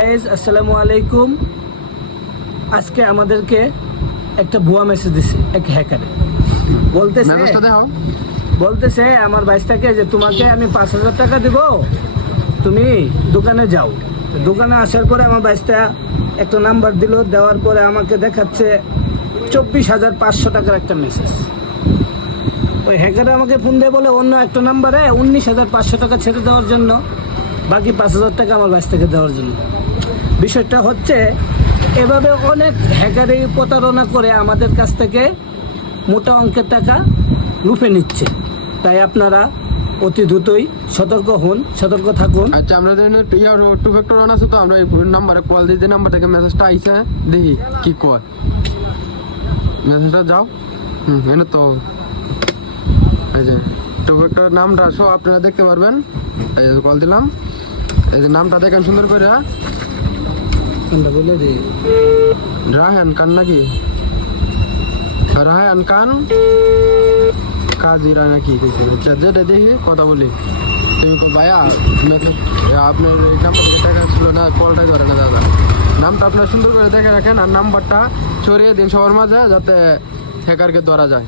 Guys আসসালামু আলাইকুম। আজকে আমাদেরকে একটা ভুয়া মেসেজ দিছে এক হ্যাকারে। বলতেছে আমার বাইশটাকে যে তোমাকে আমি 5,000 টাকা দিব, তুমি দোকানে যাও। দোকানে আসার পরে আমার বাইশটা একটা নাম্বার দিল, দেওয়ার পরে আমাকে দেখাচ্ছে 24,500 টাকার একটা মেসেজ। ওই হ্যাকারে আমাকে ফোন দিয়ে বলে অন্য একটা নাম্বারে 19,500 টাকা ছেড়ে দেওয়ার জন্য, বাকি 5,000 টাকা আমার বাইশ থেকে দেওয়ার জন্য। বিষয়টা হচ্ছে এভাবে অনেক হ্যাকারই প্রতারণা করে আমাদের কাছ থেকে মোটা অঙ্কের টাকা লুফে নিচ্ছে। তাই আপনারা অতি দ্রুতই সতর্ক হন, সতর্ক থাকুন। আচ্ছা, আমরা টু ফ্যাক্টর অন আছে তো, আমরা এই নাম্বারে কল দিয়ে, যে নাম্বার থেকে মেসেজটা আইছে দেখি কি কয়। মেসেজটা যাও। এনে তো এই যে টু ফ্যাক্টর নামটা সব আপনারা দেখতে পারবেন। এই যে কল দিলাম, এই যে নামটা দেখেন সুন্দর করে, বলে দিই রায়হান খান নাকি, রায়হান খান কাজী রায় নাকি, যেটা দেখি কথা বলি। তুমি ভাইয়া আপনার এই নাম্বার থেকে টাকা ছিল না, কলটাই ধরে না দাদা। নামটা আপনার সুন্দর করে দেখে রাখেন, আর নাম্বারটা ছড়িয়ে দিন সবার মাঝে, যাতে হ্যাকারকে ধরা যায়।